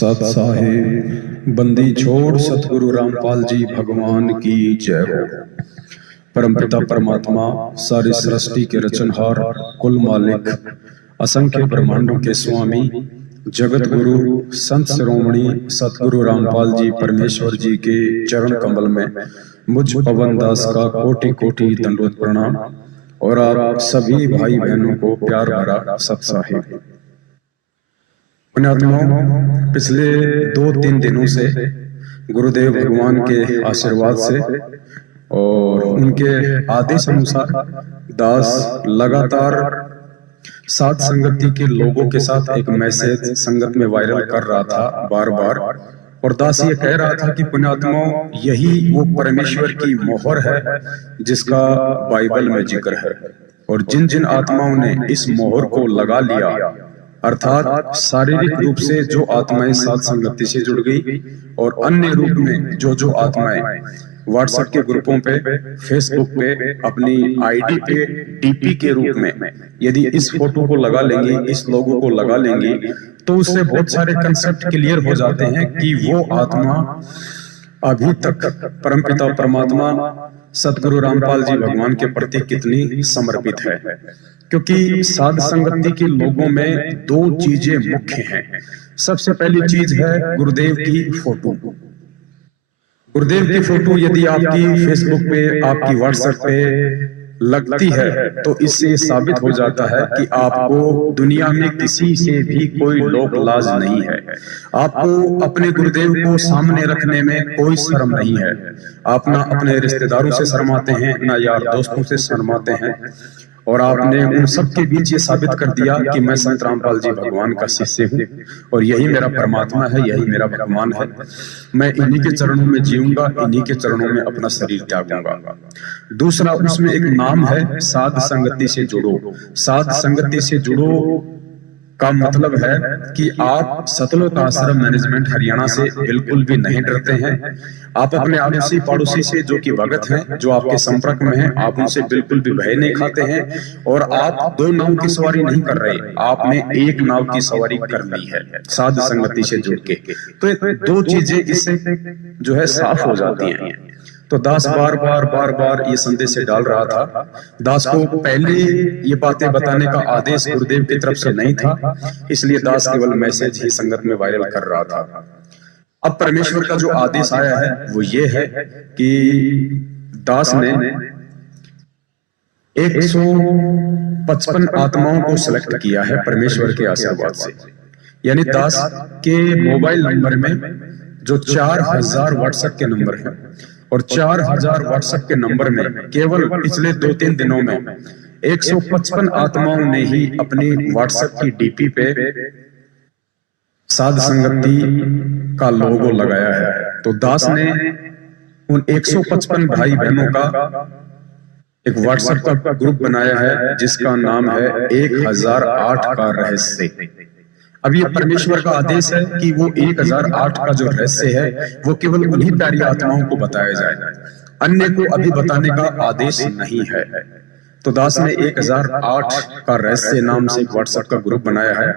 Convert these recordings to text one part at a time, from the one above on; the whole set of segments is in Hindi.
सत साहिब बंदी छोड़ सतगुरु रामपाल जी भगवान की जय हो। परमपिता परमात्मा सारी सृष्टि के रचनहार, कुल मालिक, असंख्य ब्रह्मांडों के स्वामी, जगत गुरु संत शिरोमणि सतगुरु रामपाल जी परमेश्वर जी के चरण कमल में मुझ पवन दास का कोटि कोटि दंडवत प्रणाम और आप सभी भाई बहनों को प्यार भरा सत साहिब। पुण्यात्माओं, पिछले 2-3 दिनों से गुरुदेव भगवान के आशीर्वाद से और उनके आदेश अनुसार दास लगातार साध संगति के लोगों के साथ एक मैसेज संगत में वायरल कर रहा था बार बार, और दास ये कह रहा था कि पुण्यात्माओं, यही वो परमेश्वर की मोहर है जिसका बाइबल में जिक्र है, और जिन जिन आत्माओं ने इस मोहर को लगा लिया, अर्थात शारीरिक रूप से जो आत्माएं साध संगति से जुड़ गई और अन्य रूप में जो आत्माएं व्हाट्सएप के ग्रुपों पे, फेसबुक पे, अपनी आईडी पे डीपी के रूप में यदि इस फोटो को लगा लेंगी, इस लोगो को लगा लेंगी, तो उससे बहुत सारे कंसेप्ट क्लियर हो जाते हैं कि वो आत्मा अभी तक परमपिता परमात्मा सतगुरु रामपाल जी भगवान के प्रति कितनी समर्पित है। क्योंकि साध संगति के लोगों में 2 चीजें मुख्य हैं। सबसे पहली चीज है गुरुदेव की फोटो। गुरुदेव की फोटो यदि आपकी फेसबुक पे, आपकी व्हाट्सएप पे लगती है तो इससे साबित हो जाता है कि आपको दुनिया में किसी से भी कोई लोक लाज नहीं है। आपको अपने गुरुदेव को सामने रखने में कोई शर्म नहीं है। आप ना अपने रिश्तेदारों से शर्माते हैं, ना यार दोस्तों से शर्माते हैं, और आपने उन सब के बीच ये साबित कर दिया कि मैं संत रामपाल जी भगवान का शिष्य हूँ और यही मेरा परमात्मा है, यही मेरा भगवान है। मैं इन्हीं के चरणों में जीऊंगा, इन्हीं के चरणों में अपना शरीर त्यागूंगा। दूसरा, उसमें एक नाम है साध संगति से जुड़ो। साध संगति से जुड़ो का मतलब है कि आप सतलोक आश्रम मैनेजमेंट हरियाणा से बिल्कुल भी नहीं डरते हैं। आप अपने आड़ोसी पड़ोसी से जो कि भगत हैं, जो आपके संपर्क में हैं, आप उनसे बिल्कुल भी भय नहीं खाते हैं, और आप 2 नाव की सवारी नहीं कर रहे, आपने एक नाव की सवारी कर ली है साध संगति से जुड़ के। तो 2 चीजें इससे जो है साफ हो जाती हैं। तो दास बार बार ये संदेश से डाल रहा था। दास को पहले ये बातें बताने का आदेश गुरुदेव की तरफ से नहीं था, इसलिए दास केवल मैसेज ही संगत में वायरल कर रहा था। अब परमेश्वर का जो आदेश आया है वो ये है कि दास ने 155 आत्माओं को सिलेक्ट किया है परमेश्वर के आशीर्वाद से। यानी दास के मोबाइल नंबर में जो 4000 व्हाट्सएप के नंबर हैं, और 4000 व्हाट्सएप के नंबर में केवल पिछले 2-3 दिनों में 155 आत्माओं ने ही अपनी व्हाट्सएप की डीपी पे साध संगति का लोगो लगाया है। तो दास ने उन 155 भाई बहनों का एक व्हाट्सएप का ग्रुप बनाया है जिसका नाम है 1008 का रहस्य। अब ये परमेश्वर का आदेश है कि वो 1008 का जो रहस्य है वो केवल उन्हीं प्यारी आत्माओं को बताया जाए, अन्य को अभी बताने का आदेश नहीं है। तो दास ने 1008 का रहस्य नाम से एक व्हाट्सएप का ग्रुप बनाया है,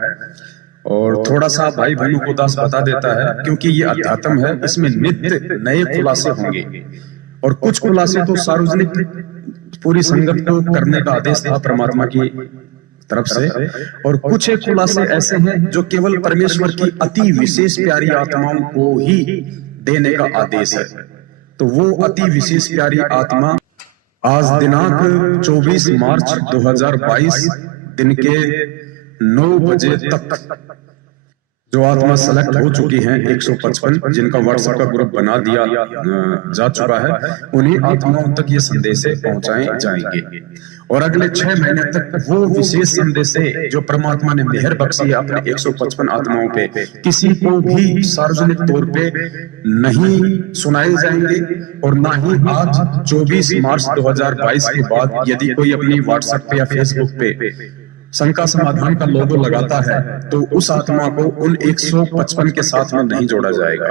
और थोड़ा सा भाई बहनों को दास बता देता है क्योंकि ये अध्यात्म है, इसमें नित्य नए खुलासे होंगे, और कुछ खुलासे तो सार्वजनिक पूरी संगत को करने का आदेश था परमात्मा की तरफ से, और कुछ एक खुलासे ऐसे हैं जो केवल परमेश्वर की अति विशेष प्यारी आत्माओं को ही देने का आदेश है। तो वो अति विशेष प्यारी आत्मा आज दिनांक 24 मार्च 2022 दिन के 9 बजे तक जो आत्मा सेलेक्ट हो चुकी हैं 155, जिनका व्हाट्सएप का ग्रुप बना दिया जा चुका है, उन्हीं आत्माओं तक ये संदेश पहुंचाए जाएंगे। और अगले 6 महीने तक वो विशेष संदेश जो परमात्मा ने मेहर बख्शी है अपने 155 आत्माओं पे, किसी को भी सार्वजनिक तौर पे नहीं सुनाए जाएंगे, और ना ही आज 24 मार्च 2022 के बाद यदि कोई अपनी व्हाट्सएप पे या फेसबुक पे शंका समाधान का लोगो लगाता है तो उस आत्मा को उन 155 के साथ में नहीं जोड़ा जाएगा।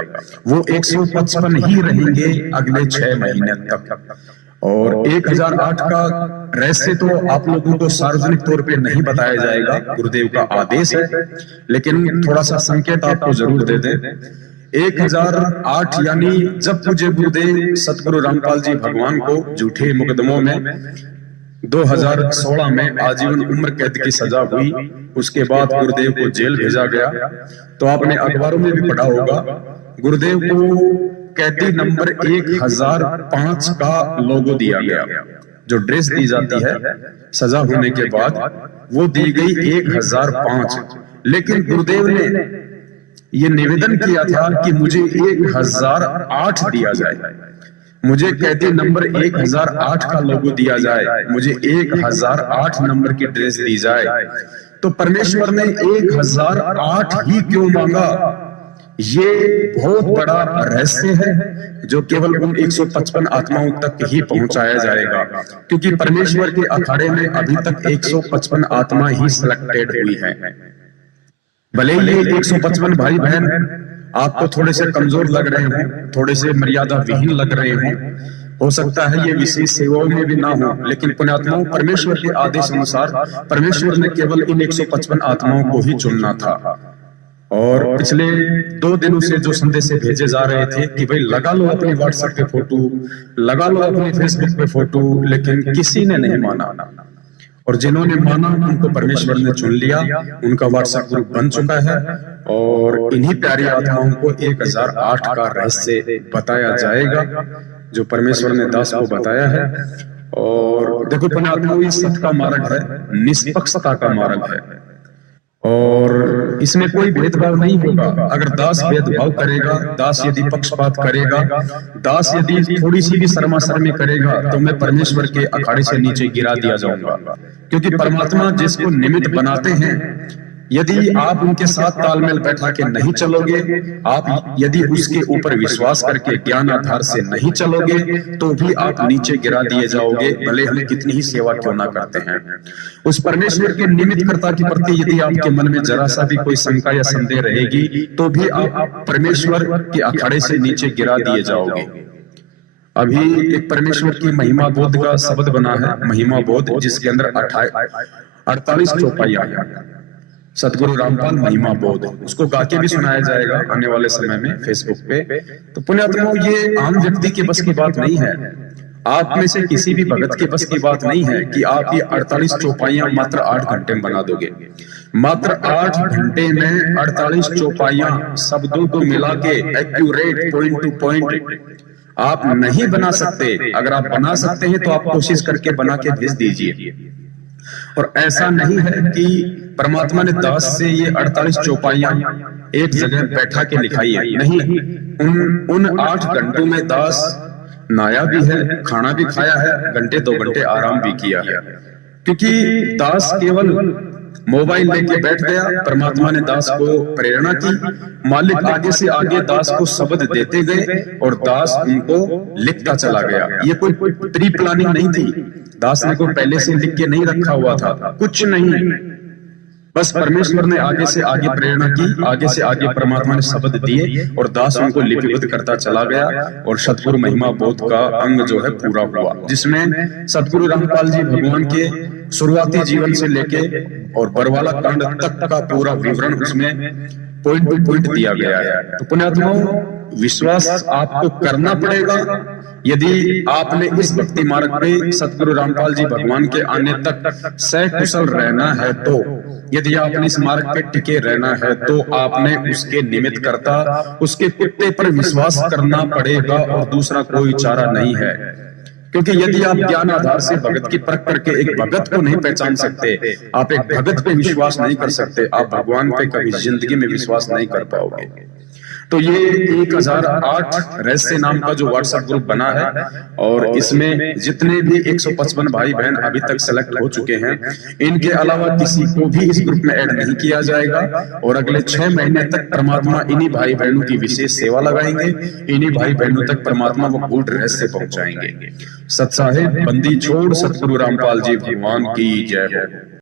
वो 155 ही रहेंगे अगले 6 महीने तक। और 1008 का रहस्य तो आप लोगों को सार्वजनिक तौर पे नहीं बताया जाएगा, गुरुदेव का आदेश है, लेकिन थोड़ा सा संकेत आपको जरूर दे दें। 1008 यानी जब तुझे गुरुदेव सतगुरु रामपाल जी भगवान को झूठे मुकदमों में 2016 में आजीवन उम्र कैद की सजा हुई, उसके बाद गुरुदेव को जेल भेजा गया। तो आपने अखबारों में भी पढ़ा होगा, गुरुदेव को कैदी नंबर 1005 का लोगो दिया गया। जो ड्रेस दी जाती है सजा होने के बाद वो दी गई 1005, लेकिन गुरुदेव ने ये निवेदन किया था कि मुझे 1008 दिया जाए, मुझे कैदी नंबर 1008 का लोगो दिया जाए, मुझे 1008 नंबर की ड्रेस दी जाए। तो परमेश्वर ने 1008 ही क्यों मांगा, ये बहुत बड़ा रहस्य है जो केवल उन 155 आत्माओं तक ही पहुंचाया जाएगा, क्योंकि परमेश्वर के अखाड़े में अभी तक 155 आत्मा ही सिलेक्टेड हुई है। भले ही 155 भाई बहन आपको थोड़े से कमजोर लग रहे हों, थोड़े से मर्यादा विहीन लग रहे हों, हो सकता है ये विशेष सेवाओं में भी ना हो, लेकिन पुण्यात्माओं परमेश्वर के आदेश अनुसार परमेश्वर ने केवल इन 155 आत्माओं को ही चुनना था। और पिछले 2 दिनों से जो संदेश भेजे जा रहे थे कि भाई लगा लो अपने व्हाट्सएप पे फोटो, लगा लो अपने फेसबुक पे फोटो, लेकिन किसी ने नहीं माना। और जिन्होंने माना उनको परमेश्वर ने चुन लिया, उनका व्हाट्सएप ग्रुप बन चुका है और इन्हीं प्यारी आत्माओं को 1008 का रहस्य बताया जाएगा जो परमेश्वर ने दास को बताया है। और देखो पुण्यात्माओं, ये सत्य का मार्ग है, निष्पक्षता का मार्ग है और इसमें कोई भेदभाव नहीं होगा। अगर दास भेदभाव करेगा, दास यदि पक्षपात करेगा, दास यदि थोड़ी सी भी शर्माशर्मी करेगा, तो मैं परमेश्वर के अखाड़े से नीचे गिरा दिया जाऊंगा। क्योंकि परमात्मा जिसको निमित्त बनाते हैं, यदि आप उनके साथ तालमेल बैठा के नहीं चलोगे, आप यदि उसके ऊपर विश्वास करके ज्ञान आधार से नहीं चलोगे, तो भी आप नीचे गिरा दिए जाओगे, भले हम कितनी ही सेवा क्यों ना करते हैं। उस परमेश्वर के निमित्त कर्ता के प्रति यदि आपके मन में जरा सा भी कोई शंका या संदेह रहेगी, तो भी आप परमेश्वर के अखाड़े से नीचे गिरा दिए जाओगे। अभी एक परमेश्वर की महिमा बोध का शब्द बना है, महिमा बोध, जिसके अंदर 48 चौपाइयां हैं। सतगुरु रामपाल महिमा बोध, उसको गा के भी सुनाया जाएगा आने वाले समय में फेसबुक पे। तो पुण्यात्माओं, ये आम व्यक्ति के बस की बात नहीं है, आप में से किसी भी भगत के बस की बात नहीं है कि आप ये 48 चौपाइयां मात्र 8 घंटे में बना दोगे। मात्र 8 घंटे में 48 चौपाइयां शब्दों को मिला के एक्यूरेट पॉइंट टू पॉइंट आप नहीं बना सकते। अगर आप बना सकते हैं तो आप कोशिश करके बना के भेज दीजिए। और ऐसा नहीं है कि परमात्मा ने दास से ये 48 चौपाइयां एक जगह बैठा के लिखाई है, नहीं। उन 8 घंटों में दास नहाया भी है, खाना भी खाया है, घंटे 2 घंटे आराम भी किया है। क्योंकि दास केवल मोबाइल लेके बैठ गया, परमात्मा ने दास को प्रेरणा की, मालिक आगे से आगे दास को शब्द देते गए और दास उनको लिखता चला गया। ये कोई प्री प्लानिंग नहीं थी, दास ने को पहले से लिख के नहीं रखा हुआ था, कुछ नहीं। बस परमेश्वर ने आगे से आगे प्रेरणा की, आगे से आगे परमात्मा ने शब्द दिए और दास उनको लिपिबद्ध करता चला गया। और सतगुरु महिमा बोध का अंग जो है पूरा हुआ, जिसमें सतगुरु रामपाल जी भगवान के शुरुआती जीवन से लेके और बरवाला कांड तक का पूरा विवरण उसमें पॉइंट टू पॉइंट दिया गया है। तो पुण्यात्माओं, विश्वास आपको करना पड़ेगा। यदि आपने इस भक्ति मार्ग पे सतगुरु रामपाल जी भगवान के आने तक सकुशल रहना है, तो यदि आपने इस मार्ग पे टिके रहना है, तो आपने उसके निमित्त करता, उसके कुत्ते पर विश्वास करना पड़ेगा और दूसरा कोई चारा नहीं है। क्योंकि यदि आप ज्ञान आधार से भगत की परख करके एक भगत को नहीं पहचान सकते, आप एक भगत पे विश्वास नहीं कर सकते, आप भगवान पे कभी जिंदगी में विश्वास नहीं कर पाओगे। तो ये 1008 रहस्य नाम का जो व्हाट्सएप ग्रुप बना है, और इसमें जितने भी 155 भाई बहन अभी तक सेलेक्ट हो चुके हैं, इनके अलावा किसी को भी इस ग्रुप में ऐड नहीं किया जाएगा। और अगले 6 महीने तक परमात्मा इन्हीं भाई बहनों की विशेष सेवा लगाएंगे, इन्हीं भाई बहनों तक परमात्मा वो गूढ़ रहस्य पहुंचाएंगे। सत साहिब बंदी छोड़ सतगुरु रामपाल जी भगवान की जय हो।